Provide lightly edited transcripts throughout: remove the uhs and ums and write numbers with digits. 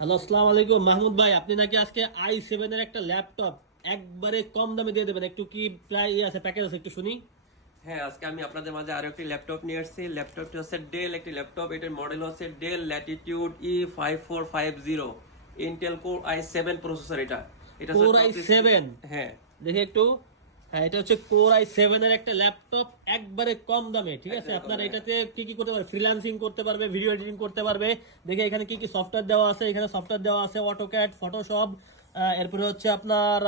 Hello, আসসালামু আলাইকুম মাহমুদ ভাই। আপনি নাকি আজকে i7 এর একটা ল্যাপটপ একবারে কম দামে দিয়ে দেবেন। একটু কি প্রায় আছে, প্যাকেজ আছে, একটু শুনি। হ্যাঁ, আজকে আমি আপনাদের মাঝে আরো একটি ল্যাপটপ নিয়ে আসছি। ল্যাপটপটি হচ্ছে ডেল একটি ল্যাপটপ। এটার মডেল হচ্ছে del Latitude E5450, Intel core i7 processor. এটা এটা হচ্ছে কোর টপ i7, হ্যাঁ দেখে একটু। হ্যাঁ, এটা হচ্ছে কোর i7 এর একটা ল্যাপটপ একবারে কম দামে। ঠিক আছে, একদমই কম আপনার দামে, হ্যাঁ। এটাতে কি কি করতে পারবে? ফ্রিল্যান্সিং করতে পারবে, ভিডিও এডিটিং করতে পারবে। দেখে এখানে কি কি সফটওয়্যার দেওয়া আছে। এখানে সফটওয়্যার দেওয়া আছে অটোক্যাড, ফটোশপ, এরপরে হচ্ছে আপনার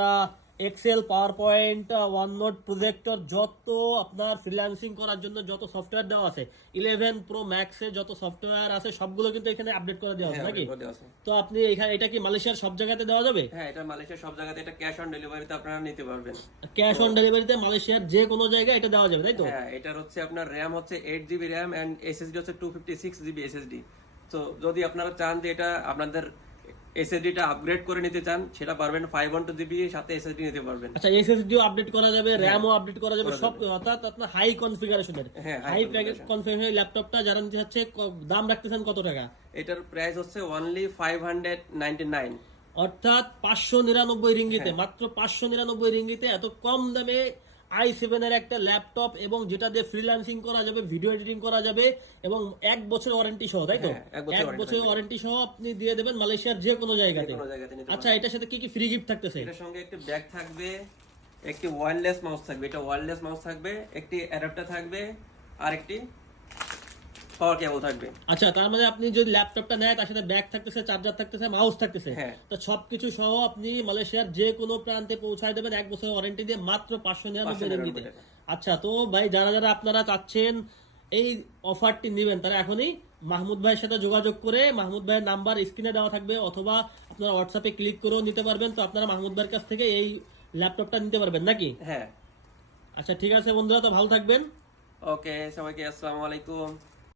Excel, PowerPoint, OneNote, projector, যত আপনার ফ্রিল্যান্সিং করার জন্য যত সফটওয়্যার দেওয়া আছে 11 প্রো ম্যাক্সে যত সফটওয়্যার আছে সবগুলো কিন্তু এখানে আপডেট করে দেওয়া আছে হ্যাঁ, নাকি? update করে দেওয়া আছে। তো আপনি এখানে এটা কি মালয়েশিয়ার সব জায়গাতে দেওয়া যাবে? হ্যাঁ, এটা মালয়েশিয়ার সব জায়গাতে এটা ক্যাশ অন ডেলিভারিতে আপনারা নিতে পারবেন। ক্যাশ তো অন ডেলিভারিতে মালয়েশিয়ার যে কোনো জায়গায় এটা দেওয়া যাবে, তাই তো? হ্যাঁ, এটার হচ্ছে আপনার র্যাম হচ্ছে 8 জিবি র্যাম এন্ড এসএসডি হচ্ছে 256 জিবি এসএসডি। তো যদি আপনারা চান যে এটা আপনাদের এসএসডিটা আপগ্রেড করে নিতে চান, সেটা পারবেন। 512 জিবি সাথে এসএসডি নিতে পারবেন। আচ্ছা, এসএসডিও আপডেট করা যাবে, হ্যাঁ, র্যামও আপডেট করা যাবে, করা সব যাবে। অর্থাৎ আপনার হাই কনফিগারেশনের। হ্যাঁ, high হাই configuration। কনফিগারেশনের ল্যাপটপটা যারা নিতে চাচ্ছে দাম রাখতেছেন কত টাকা? এটার প্রাইস হচ্ছে অনলি 599। অর্থাৎ 599 রিঙ্গিতে, হ্যাঁ, মাত্র 599 রিঙ্গিতে এত কম দামে i7 এর একটা ল্যাপটপ, এবং যেটা দিয়ে ফ্রিল্যান্সিং করা যাবে, ভিডিও এডিটিং করা যাবে, এবং 1 বছর ওয়ারেন্টি সহ, তাই তো? হ্যাঁ, 1 বছর 1 ওয়ারেন্টি বছর থাকবে। ওয়ারেন্টি সহ আপনি দিয়ে দেবেন মালয়েশিয়ার যে কোনো যে জায়গাতে। কোনো জায়গাতে নিতে আচ্ছা, পারবেন। এটার সাথে কি কি ফ্রি গিফট থাকতেছে? এটার সঙ্গে একটি ব্যাগ থাকবে, একটি ওয়্যারলেস মাউস থাকবে, এটা ওয়্যারলেস মাউস থাকবে, একটি অ্যাডাপ্টার থাকবে, আর একটি পাওয়ার কেবল থাকবে। আচ্ছা, তার মানে আপনি যদি ল্যাপটপটা নেয় তার সাথে ব্যাগ থাকতেছে, চার্জার থাকতেছে, মাউস থাকতেছে, হ্যাঁ, তো সবকিছু সহ আপনি মালয়েশিয়ার যে কোনো প্রান্তে পৌঁছায় দেবেন 1 বছর ওয়ারেন্টি দিয়ে মাত্র 599 রিঙ্গিতে। 599 টাকা। আচ্ছা, তো ভাই যারা যারা আপনারা চাচ্ছেন এই অফারটি নেবেন, তারা এখনই মাহমুদ ভাইয়ের সাথে যোগাযোগ করে, মাহমুদ ভাইয়ের নাম্বার স্ক্রিনে দেওয়া থাকবে, অথবা আপনারা হোয়াটসঅ্যাপে ক্লিক করেও নিতে পারবেন। তো আপনারা মাহমুদ ভাইয়ের কাছ থেকে এই ল্যাপটপটা নিতে পারবেন নাকি? হ্যাঁ। আচ্ছা, ঠিক আছে বন্ধুরা, তো ভালো থাকবেন। ওকে, সবাইকে আসসালামু আলাইকুম।